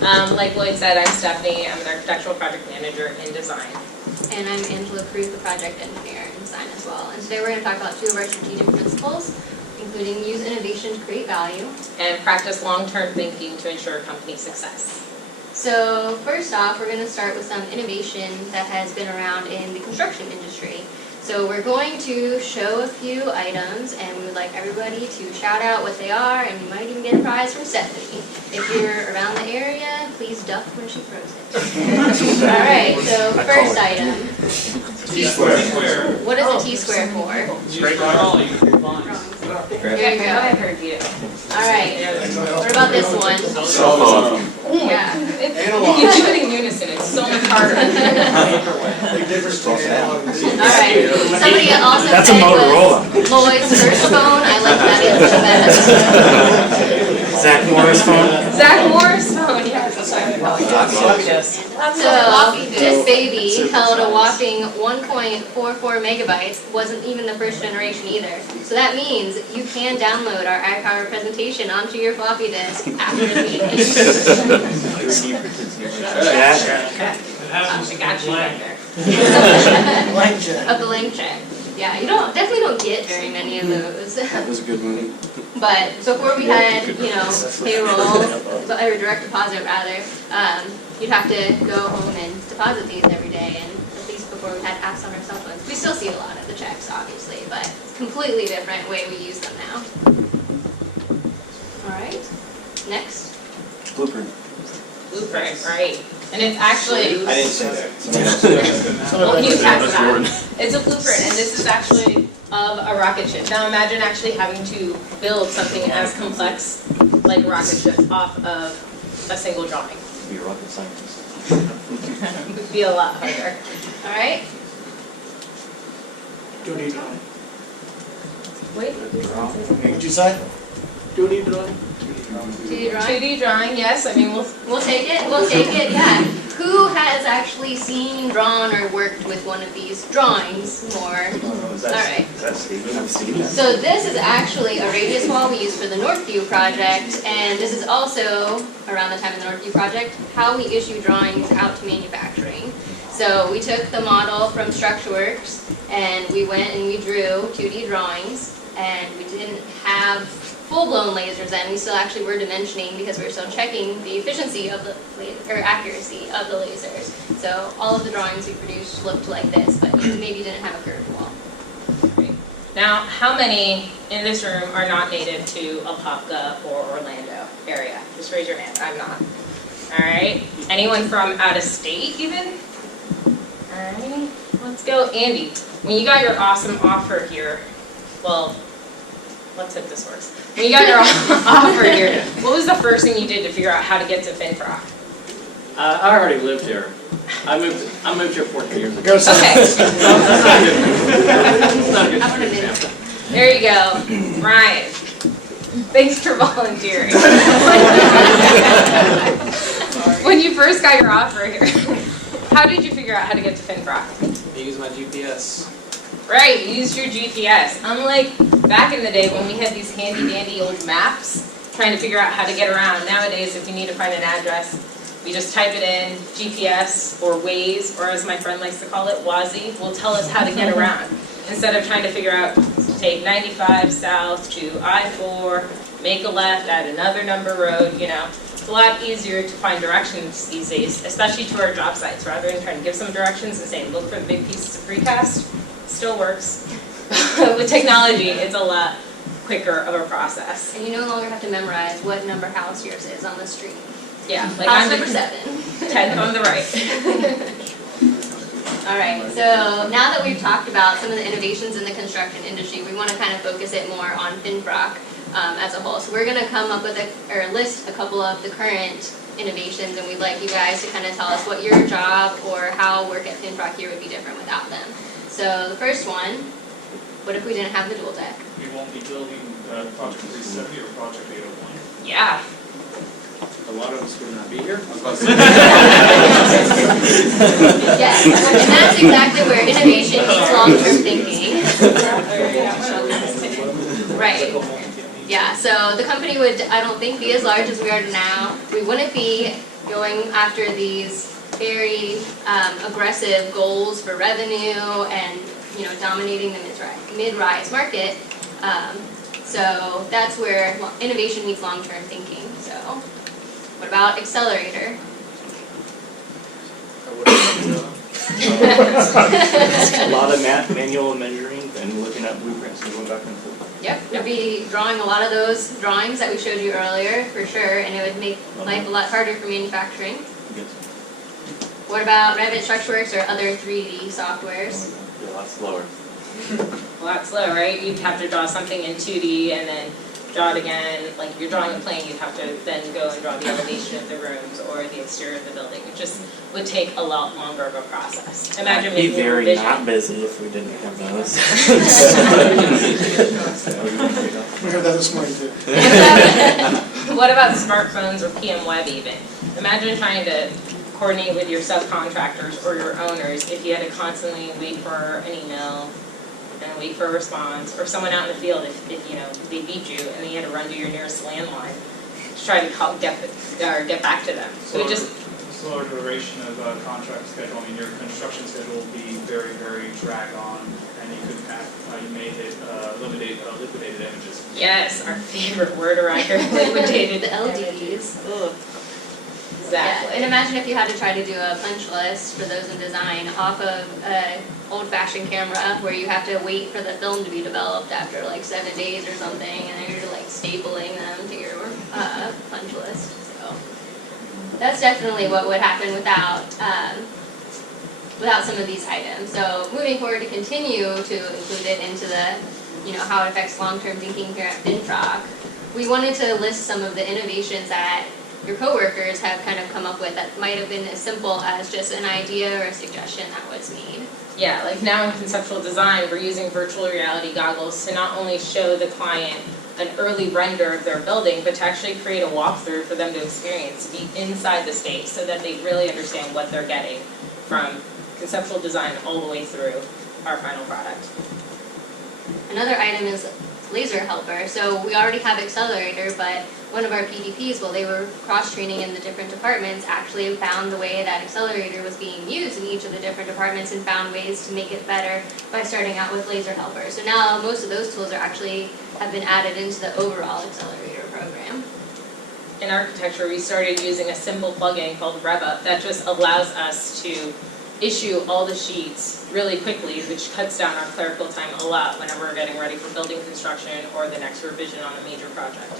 Like Lloyd said, I'm Stephanie. I'm an architectural project manager in design. And I'm Angela Kruth, the project engineer in design as well. And today we're going to talk about two of our strategic principles, including use innovation to create value. And practice long-term thinking to ensure company success. So first off, we're going to start with some innovation that has been around in the construction industry. So we're going to show a few items, and we would like everybody to shout out what they are, and you might even get a prize from Stephanie. If you're around the area, please duck when she throws it. All right, so first item. T-square. What is a T-square for? Straight drawing. There you go. I heard you. All right. What about this one? Cell phone. Yeah. You do it in unison. It's so much harder. All right. Somebody also That's said a Motorola. it was Lloyd's first phone. I like that answer best. Zach Morris phone. Zach Morris phone, yes. So this baby held a whopping 1.44 megabytes. Wasn't even the first generation either. So that means you can download our iPower presentation onto your floppy disk after the meeting. I got you back there. A blank check. Yeah, you definitely don't get very many of those. That was a good movie. But before we had, payroll, or direct deposit rather, you'd have to go home and deposit these every day, and at least before we had apps on our cell phones. We still see a lot of the checks, obviously, but it's a completely different way we use them now. All right, next. Blueprint. Blueprint, right. And it's actually, I didn't say that. well, you passed that. It's a blueprint, and this is actually of a rocket ship. Now imagine actually having to build something as complex like a rocket ship off of a single drawing. Be a rocket scientist. It would be a lot harder. All right. 2D drawing. Wait. What did you say? 2D drawing. 2D drawing. 2D drawing, yes. I mean, We'll take it. We'll take it. Yeah. Who has actually seen, drawn, or worked with one of these drawings more? All right. I've seen that. So this is actually a radius wall we used for the Northview project, and this is also, around the time of the Northview project, how we issue drawings out to manufacturing. So we took the model from StructureWorks, and we went and we drew 2D drawings, and we didn't have full-blown lasers then. We still actually were dimensioning because we were still checking the efficiency of the, or accuracy of the lasers. So all of the drawings we produced looked like this, but you maybe didn't have a curved wall. now, how many in this room are not native to Apopka or Orlando area? Just raise your hand. I'm not. All right. Anyone from out of state even? All right. Let's go, Andy. When you got your awesome offer here, well, let's hope this works. When you got your offer here, what was the first thing you did to figure out how to get to FinFrock? I already lived here. I moved here 14 years ago. Okay. It's not a good example. There you go. Ryan. Thanks for volunteering. When you first got your offer here, how did you figure out how to get to FinFrock? I use my GPS. Right, you used your GPS. Unlike back in the day when we had these handy dandy old maps trying to figure out how to get around. Nowadays, if you need to find an address, we just type it in, GPS or Waze, or as my friend likes to call it, Wazi, will tell us how to get around. Instead of trying to figure out, take 95 south to I-4, make a left at another number road, It's a lot easier to find directions these days, especially to our job sites, rather than trying to give some directions and saying, look for the big pieces of precast. Still works. With technology, it's a lot quicker of a process. And you no longer have to memorize what number house yours is on the street. Yeah, like House I'm number the 7. 10th on the right. All right, so now that we've talked about some of the innovations in the construction industry, we want to kind of focus it more on FinFrock as a whole. So we're going to come up with list a couple of the current innovations, and we'd like you guys to kind of tell us what your job or how work at FinFrock here would be different without them. So the first one, what if we didn't have the dual deck? We won't be building Project 370 or Project 801. Yeah. A lot of us would not be here. Yes, and that's exactly where innovation meets long-term thinking. Right. Yeah, so the company would, I don't think, be as large as we are now. We wouldn't be going after these very aggressive goals for revenue and, you know, dominating the mid-rise market. So that's where innovation meets long-term thinking. So what about accelerator? A lot of manual measuring and looking at blueprints and going back and forth. Yep, we'd be drawing a lot of those drawings that we showed you earlier, for sure, and it would make life a lot harder for manufacturing. Yes. What about Revit, StructureWorks, or other 3D softwares? A lot slower. Well, that's slow, right? You'd have to draw something in 2D and then draw it again. Like if you're drawing a plane, you'd have to then go and draw the elevation of the rooms or the exterior of the building. It just would take a lot longer of a process. Imagine Be making a very revision. not busy if we didn't have those. We heard that this morning too. What about smartphones or PM web even? Imagine trying to coordinate with your subcontractors or your owners if you had to constantly wait for an email and wait for a response, or someone out in the field if you know they beat you and then you had to run to your nearest landline to try to get back to them. So it just Slower duration of contract schedule. I mean, your construction schedule will be very, very drag on, and you could have, you made it liquidated images. yes, our favorite word around here, liquidated The LDs. Ugh. Yeah, Exactly. and imagine if you had to try to do a punch list for those in design off of an old-fashioned camera where you have to wait for the film to be developed after like 7 days or something, and then you're like stapling them to your punch list. So that's definitely what would happen without some of these items. So moving forward, to continue to include it into the, you know, how it affects long-term thinking here at FinProc, we wanted to list some of the innovations that your coworkers have kind of come up with that might have been as simple as just an idea or a suggestion that was made. Yeah, like now in conceptual design, we're using virtual reality goggles to not only show the client an early render of their building, but to actually create a walkthrough for them to experience, to be inside the space so that they really understand what they're getting from conceptual design all the way through our final product. Another item is laser helper. So we already have accelerator, but one of our PDPs, while they were cross-training in the different departments, actually found the way that accelerator was being used in each of the different departments and found ways to make it better by starting out with laser helper. So now most of those tools have been added into the overall accelerator program. In architecture, we started using a simple plugin called RevUp that just allows us to issue all the sheets really quickly, which cuts down our clerical time a lot whenever we're getting ready for building construction or the next revision on a major project.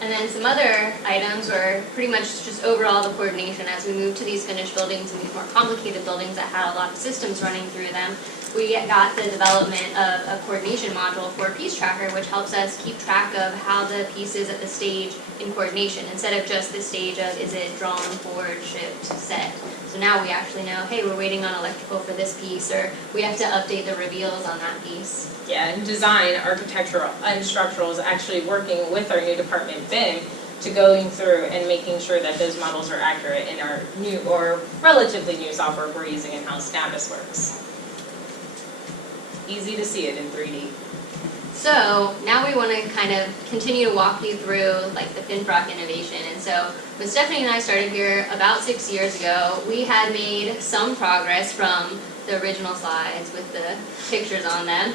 And then some other items were pretty much just overall the coordination as we moved to these finished buildings and these more complicated buildings that had a lot of systems running through them. We got the development of a coordination module for Piece Tracker, which helps us keep track of how the piece is at the stage in coordination, instead of just the stage of is it drawn, poured, shipped, set. So now we actually know, hey, we're waiting on electrical for this piece, or we have to update the reveals on that piece. Yeah, in design, architectural and structural is actually working with our new department, BIM, to going through and making sure that those models are accurate in our new or relatively new software we're using in-house, Navisworks. Easy to see it in 3D. So now we want to kind of continue to walk you through like the FinProc innovation. And so when Stephanie and I started here about 6 years ago, we had made some progress from the original slides with the pictures on them,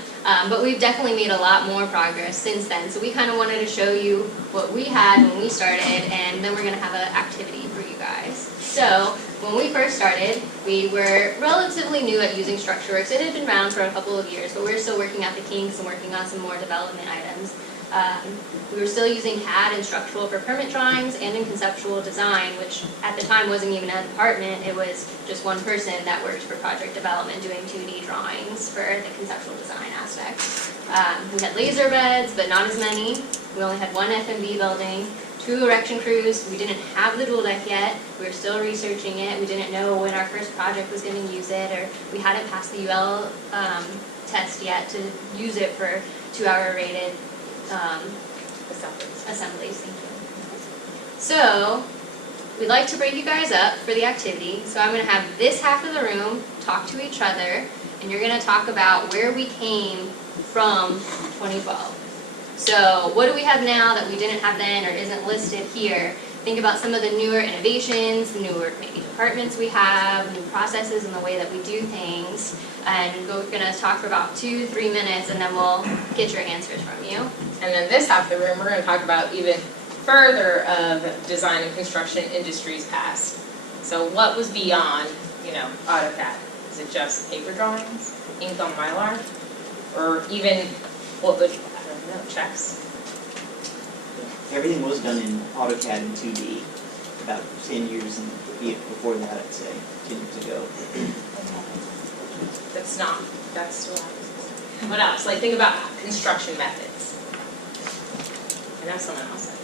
but we've definitely made a lot more progress since then. So we kind of wanted to show you what we had when we started, and then we're going to have an activity for you guys. So when we first started, we were relatively new at using StructureWorks. It had been around for a couple of years, but we were still working out the kinks and working on some more development items. We were still using CAD and structural for permit drawings and in conceptual design, which at the time wasn't even a department. It was just one person that worked for project development doing 2D drawings for the conceptual design aspect. We had laser beds, but not as many. We only had one FMV building, 2 erection crews. We didn't have the dual deck yet. We were still researching it. We didn't know when our first project was going to use it, or we hadn't passed the UL test yet to use it for 2-hour rated assemblies. Thank you. So we'd like to break you guys up for the activity. So I'm going to have this half of the room talk to each other, and you're going to talk about where we came from 2012. So what do we have now that we didn't have then or isn't listed here? Think about some of the newer innovations, the newer maybe departments we have, new processes in the way that we do things. And we're gonna talk for about 2-3 minutes and then we'll get your answers from you. And then this half of the room, we're gonna talk about even further of design and construction industries past. So what was beyond, AutoCAD? Is it just paper drawings, ink on Mylar? Or even what would, I don't know, checks? Everything was done in AutoCAD in 2D, about 10 years before that, I'd say, 10 years ago. That's what else? Like think about construction methods. I know someone else says.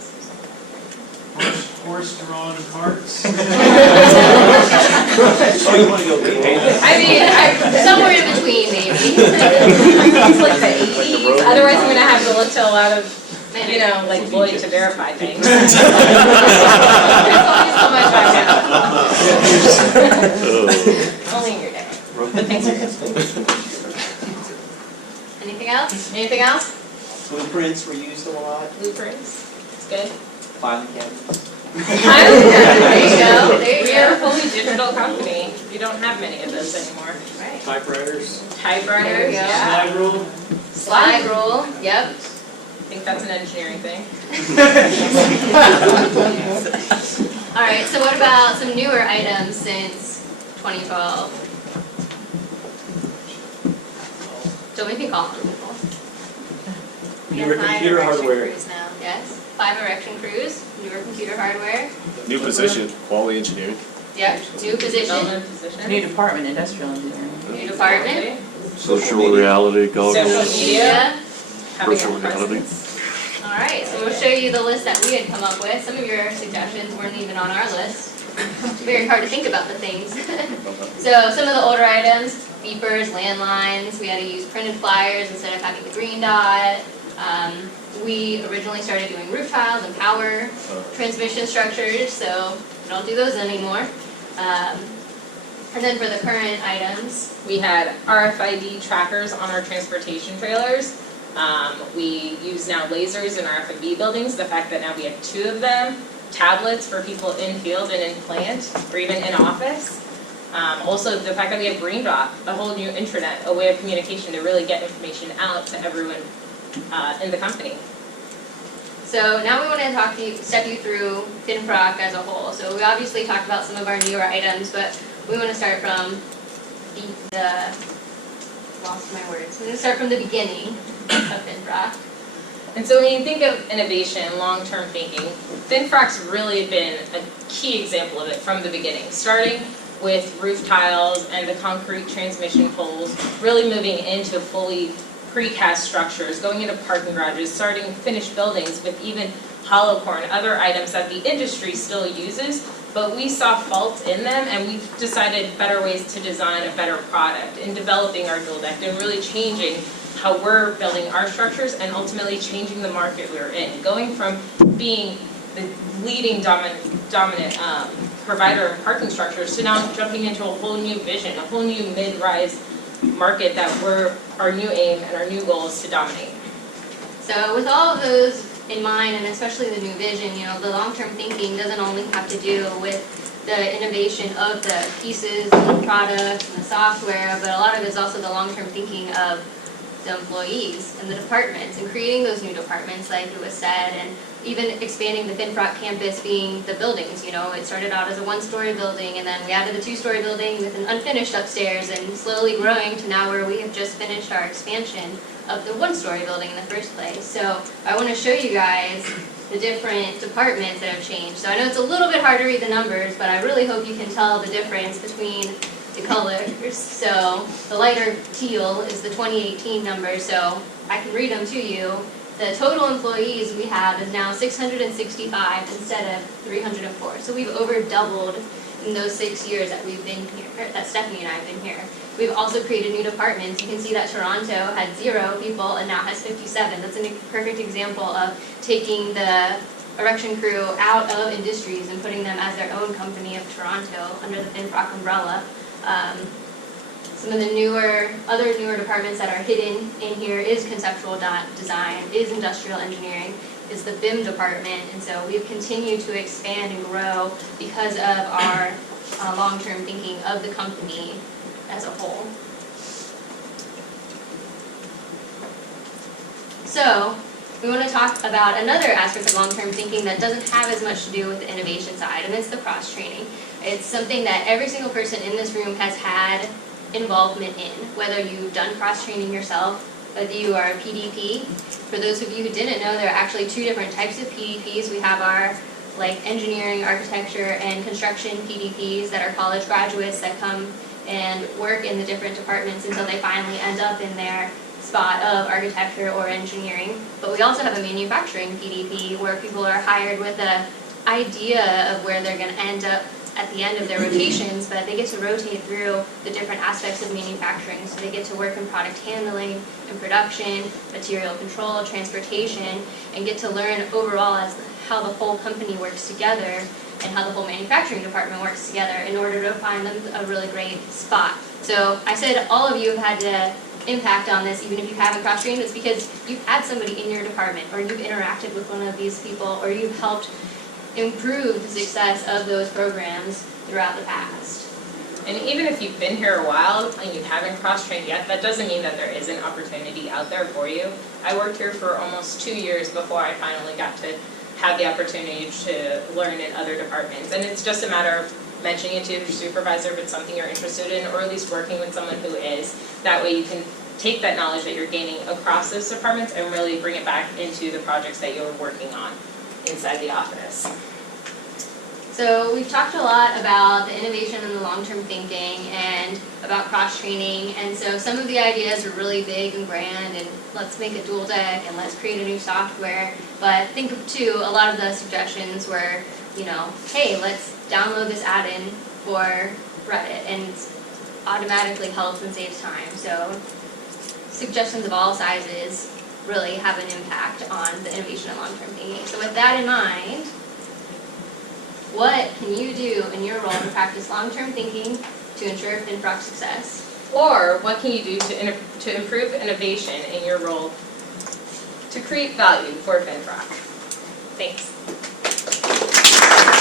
Horse-drawn carts. Oh, you want to go big? Somewhere in between maybe. It's like the 80s. Otherwise, I'm gonna have to look to a lot of, like Lloyd to verify things. There's only so much I know. Only in your day. But thanks for Anything else? Anything else? Blueprints were used a lot, Blueprints. It's good. filing cabinets. There you go. There you We go. are a fully digital company. We don't have many of those anymore. Right. Typewriters. There Typewriters, you go. yeah. Slide rule. Slide rule, yep. I think that's an engineering thing. All right, so what about some newer items since 2012? Don't make me call on people. Newer computer hardware. Yes, 5 erection crews, newer computer hardware. New position, quality engineering. Yep, new position, Development position. New department, industrial engineering. new department. Social reality Social goggles. media. Having a Virtual reality. presence. All right, so we'll show you the list that we had come up with. Some of your suggestions weren't even on our list. It's very hard to think about the things. So some of the older items, beepers, landlines, we had to use printed flyers instead of having the green dot. We originally started doing roof tiles and power transmission structures, so we don't do those anymore. And then for the current items, We had RFID trackers on our transportation trailers. We use now lasers in our F&B buildings. The fact that now we have 2 of them, tablets for people in field and in plant, or even in office. Also, the fact that we have Green Dot, a whole new intranet, a way of communication to really get information out to everyone in the company. so now we want to step you through FinProc as a whole. So we obviously talked about some of our newer items, but we want to start from lost my words. We're going to start from the beginning of FinProc. And so when you think of innovation, long-term thinking, FinProc's really been a key example of it from the beginning, starting with roof tiles and the concrete transmission poles, really moving into fully precast structures, going into parking garages, starting finished buildings with even hollow core and other items that the industry still uses, but we saw faults in them and we've decided better ways to design a better product in developing our dual deck and really changing how we're building our structures and ultimately changing the market we're in. Going from being the leading dominant provider of parking structures to now jumping into a whole new vision, a whole new mid-rise market that our new aim and our new goal is to dominate. So with all of those in mind, and especially the new vision, the long-term thinking doesn't only have to do with the innovation of the pieces and the products and the software, but a lot of it is also the long-term thinking of the employees and the departments and creating those new departments like it was said, and even expanding the FinProc campus being the buildings. It started out as a 1-story building and then we added the 2-story building with an unfinished upstairs and slowly growing to now where we have just finished our expansion of the 1-story building in the first place. So I want to show you guys the different departments that have changed. So I know it's a little bit hard to read the numbers, but I really hope you can tell the difference between the colors. So the lighter teal is the 2018 number, so I can read them to you. The total employees we have is now 665 instead of 304. So we've over doubled in those 6 years that we've been here, that Stephanie and I have been here. We've also created new departments. You can see that Toronto had 0 people and now has 57. That's a perfect example of taking the erection crew out of industries and putting them as their own company of Toronto under the FinProc umbrella. Some of the other newer departments that are hidden in here is conceptual design, is industrial engineering, is the BIM department, and so we've continued to expand and grow because of our long-term thinking of the company as a whole. So, we want to talk about another aspect of long-term thinking that doesn't have as much to do with the innovation side, and it's the cross-training. It's something that every single person in this room has had involvement in, whether you've done cross-training yourself, whether you are a PDP. For those of you who didn't know, there are actually two different types of PDPs. We have our engineering, architecture, and construction PDPs that are college graduates that come and work in the different departments until they finally end up in their spot of architecture or engineering. But we also have a manufacturing PDP where people are hired with an idea of where they're going to end up at the end of their rotations, but they get to rotate through the different aspects of manufacturing. So they get to work in product handling, in production, material control, transportation, and get to learn overall as how the whole company works together and how the whole manufacturing department works together in order to find them a really great spot. So I said all of you have had to impact on this, even if you haven't cross-trained. It's because you've had somebody in your department, or you've interacted with one of these people, or you've helped improve the success of those programs throughout the past. And even if you've been here a while and you haven't cross-trained yet, that doesn't mean that there isn't opportunity out there for you. I worked here for almost 2 years before I finally got to have the opportunity to learn in other departments. And it's just a matter of mentioning it to your supervisor if it's something you're interested in, or at least working with someone who is. That way you can take that knowledge that you're gaining across those departments and really bring it back into the projects that you're working on inside the office. So we've talked a lot about the innovation and the long-term thinking and about cross-training, and so some of the ideas are really big and grand, and let's make a dual deck and let's create a new software. But think of too, a lot of the suggestions were, hey, let's download this add-in for Reddit, and it automatically helps and saves time. So suggestions of all sizes really have an impact on the innovation and long-term thinking. So with that in mind, what can you do in your role to practice long-term thinking to ensure FinFrock's success? Or what can you do to improve innovation in your role to create value for FinFrock? Thanks.